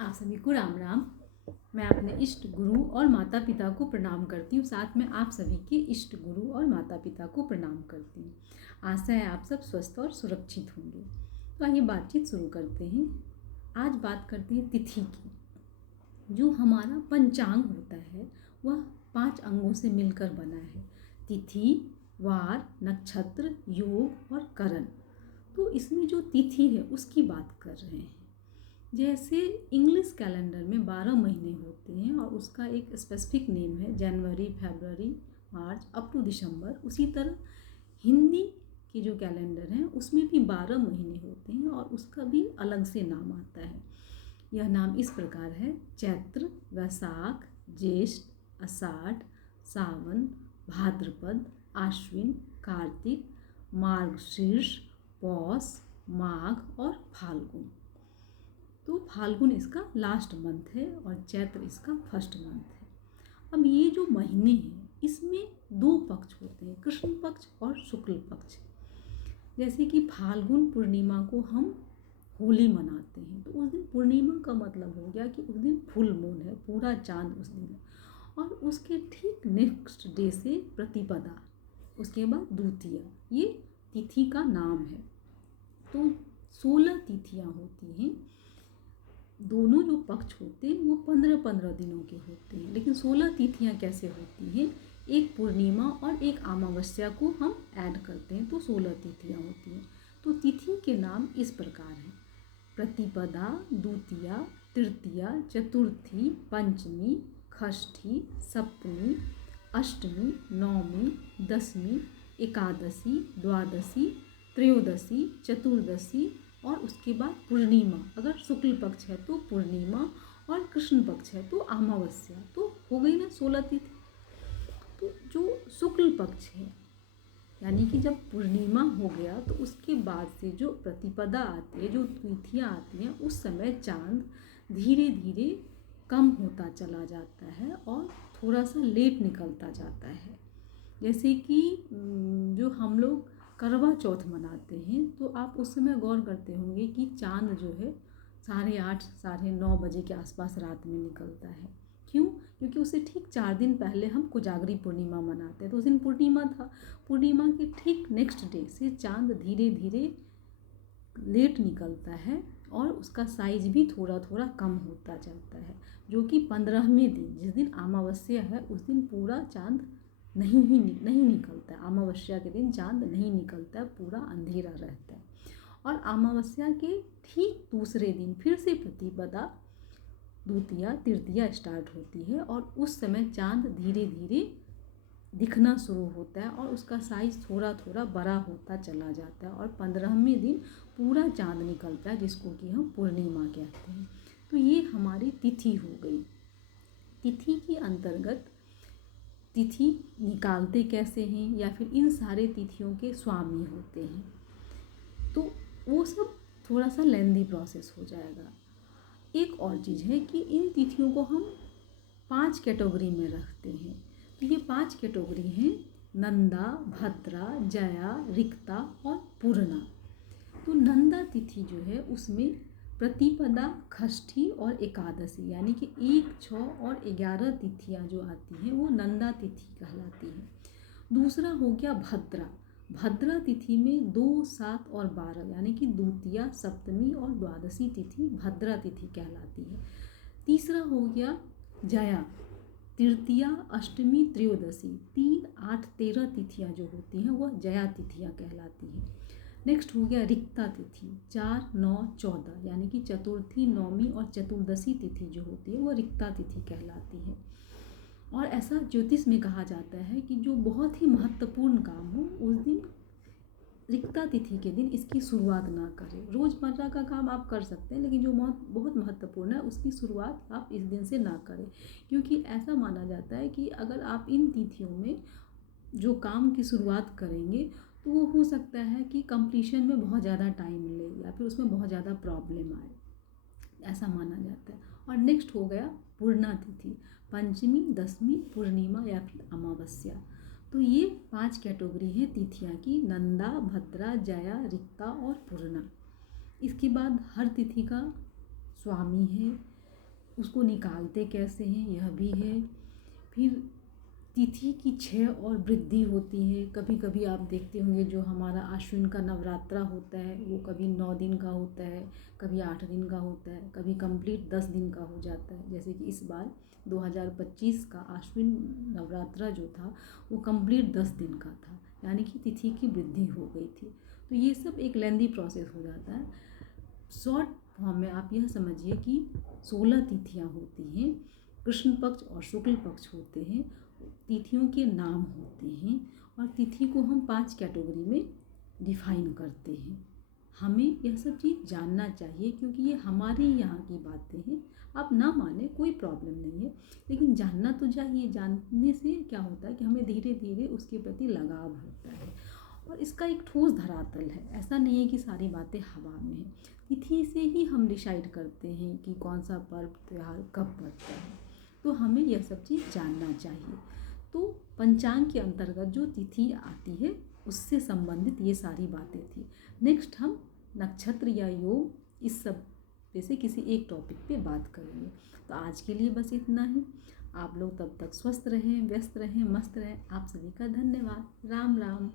आप सभी को राम राम। मैं अपने इष्ट गुरु और माता पिता को प्रणाम करती हूँ, साथ में आप सभी के इष्ट गुरु और माता पिता को प्रणाम करती हूँ। आशा है आप सब स्वस्थ और सुरक्षित होंगे। तो आइए बातचीत शुरू करते हैं। आज बात करते हैं तिथि की। जो हमारा पंचांग होता है वह 5 अंगों से मिलकर बना है: तिथि, वार, नक्षत्र, योग और करण। तो इसमें जो तिथि है उसकी बात कर रहे हैं। जैसे इंग्लिश कैलेंडर में 12 महीने होते हैं और उसका एक स्पेसिफिक नेम है जनवरी, फरवरी, मार्च अप टू दिसंबर। उसी तरह हिंदी के जो कैलेंडर हैं उसमें भी 12 महीने होते हैं और उसका भी अलग से नाम आता है। यह नाम इस प्रकार है: चैत्र, वैशाख, ज्येष्ठ, आषाढ़, सावन, भाद्रपद, आश्विन, कार्तिक, मार्गशीर्ष, पौष, माघ और फाल्गुन। तो फाल्गुन इसका लास्ट मंथ है और चैत्र इसका फर्स्ट मंथ है। अब ये जो महीने हैं इसमें 2 पक्ष होते हैं, कृष्ण पक्ष और शुक्ल पक्ष। जैसे कि फाल्गुन पूर्णिमा को हम होली मनाते हैं, तो उस दिन पूर्णिमा का मतलब हो गया कि उस दिन फुल मून है, पूरा चांद उस दिन है। और उसके ठीक नेक्स्ट डे से प्रतिपदा, उसके बाद द्वितीया, ये तिथि का नाम है। तो 16 तिथियां होती हैं। दोनों जो पक्ष होते हैं वो 15-15 दिनों के होते हैं, लेकिन 16 तिथियां कैसे होती हैं? एक पूर्णिमा और एक अमावस्या को हम ऐड करते हैं तो 16 तिथियां होती हैं। तो तिथि के नाम इस प्रकार हैं: प्रतिपदा, द्वितीया, तृतीया, चतुर्थी, पंचमी, षष्ठी, सप्तमी, अष्टमी, नवमी, दसवीं, एकादशी, द्वादशी, त्रयोदशी, चतुर्दशी और उसके बाद पूर्णिमा। अगर शुक्ल पक्ष है तो पूर्णिमा और कृष्ण पक्ष है तो अमावस्या। तो हो गई ना 16 तिथि। तो जो शुक्ल पक्ष है यानी कि जब पूर्णिमा हो गया तो उसके बाद से जो प्रतिपदा आती है, जो तिथियां आती हैं, उस समय चांद धीरे धीरे कम होता चला जाता है और थोड़ा सा लेट निकलता जाता है। जैसे कि जो हम लोग करवा चौथ मनाते हैं तो आप उस समय गौर करते होंगे कि चांद जो है 8:30 9:30 बजे के आसपास रात में निकलता है। क्यों? क्योंकि उससे ठीक 4 दिन पहले हम कोजागरी पूर्णिमा मनाते हैं, तो उस दिन पूर्णिमा था। पूर्णिमा के ठीक नेक्स्ट डे से चांद धीरे धीरे लेट निकलता है और उसका साइज भी थोड़ा थोड़ा कम होता जाता है, जो कि 15वें दिन, जिस दिन अमावस्या है, उस दिन पूरा चांद नहीं निकलता है। अमावस्या के दिन चांद नहीं निकलता है, पूरा अंधेरा रहता है। और अमावस्या के ठीक दूसरे दिन फिर से प्रतिपदा, द्वितीया, तृतीया स्टार्ट होती है और उस समय चांद धीरे धीरे दिखना शुरू होता है और उसका साइज थोड़ा थोड़ा बड़ा होता चला जाता है और 15वें दिन पूरा चांद निकलता है, जिसको कि हम पूर्णिमा कहते हैं। तो ये हमारी तिथि हो गई। तिथि के अंतर्गत तिथि निकालते कैसे हैं या फिर इन सारे तिथियों के स्वामी होते हैं, तो वो सब थोड़ा सा लेंदी प्रोसेस हो जाएगा। एक और चीज़ है कि इन तिथियों को हम 5 कैटेगरी में रखते हैं। तो ये 5 कैटेगरी हैं: नंदा, भद्रा, जया, रिक्ता और पूर्णा। तो नंदा तिथि जो है उसमें प्रतिपदा, षष्ठी और एकादशी यानी कि 1, 6 और 11 तिथियां जो आती हैं वो नंदा तिथि कहलाती है। दूसरा हो गया भद्रा। भद्रा तिथि में 2, 7 और 12 यानी कि द्वितीया, सप्तमी और द्वादशी तिथि भद्रा तिथि कहलाती है। तीसरा हो गया जया। तृतीया, अष्टमी, त्रयोदशी 3, 8, 13 तिथियां जो होती हैं वह जया तिथियां कहलाती हैं। नेक्स्ट हो गया रिक्ता तिथि। 4, 9, 14 यानी कि चतुर्थी, नवमी और चतुर्दशी तिथि जो होती है वह रिक्ता तिथि कहलाती है। और ऐसा ज्योतिष में कहा जाता है कि जो बहुत ही महत्वपूर्ण काम हो उस दिन, रिक्ता तिथि के दिन, इसकी शुरुआत ना करें। रोज़मर्रा का काम आप कर सकते हैं, लेकिन जो बहुत महत्वपूर्ण है उसकी शुरुआत आप इस दिन से ना करें, क्योंकि ऐसा माना जाता है कि अगर आप इन तिथियों में जो काम की शुरुआत करेंगे तो वो हो सकता है कि कंप्लीशन में बहुत ज़्यादा टाइम ले या फिर उसमें बहुत ज़्यादा प्रॉब्लम आए, ऐसा माना जाता है। और नेक्स्ट हो गया पूर्णा तिथि, पंचमी, दसवीं, पूर्णिमा या फिर अमावस्या। तो ये 5 कैटेगरी है तिथियां की: नंदा, भद्रा, जया, रिक्ता और पूर्णा। इसके बाद हर तिथि का स्वामी है। उसको निकालते कैसे हैं यह भी है। फिर तिथि की क्षय और वृद्धि होती है। कभी कभी आप देखते होंगे जो हमारा आश्विन का नवरात्रा होता है वो कभी 9 दिन का होता है, कभी 8 दिन का होता है, कभी कंप्लीट 10 दिन का हो जाता है। जैसे कि इस बार 2025 का आश्विन नवरात्रा जो था वो कंप्लीट 10 दिन का था, यानी कि तिथि की वृद्धि हो गई थी। तो ये सब एक लेंदी प्रोसेस हो जाता है। शॉर्ट फॉर्म में आप यह समझिए कि 16 तिथियाँ होती हैं, कृष्ण पक्ष और शुक्ल पक्ष होते हैं, तिथियों के नाम होते हैं और तिथि को हम 5 कैटेगरी में डिफाइन करते हैं। हमें यह सब चीज़ जानना चाहिए क्योंकि ये हमारे यहाँ की बातें हैं। आप ना माने कोई प्रॉब्लम नहीं है, लेकिन जानना तो चाहिए। जानने से क्या होता है कि हमें धीरे धीरे उसके प्रति लगाव होता है और इसका एक ठोस धरातल है। ऐसा नहीं है कि सारी बातें हवा में हैं। तिथि से ही हम डिसाइड करते हैं कि कौन सा पर्व त्योहार कब पड़ता है, तो हमें यह सब चीज़ जानना चाहिए। तो पंचांग के अंतर्गत जो तिथि आती है उससे संबंधित ये सारी बातें थी। नेक्स्ट हम नक्षत्र या योग इस सब पे से किसी एक टॉपिक पे बात करेंगे। तो आज के लिए बस इतना ही। आप लोग तब तक स्वस्थ रहें, व्यस्त रहें, मस्त रहें। आप सभी का धन्यवाद। राम राम।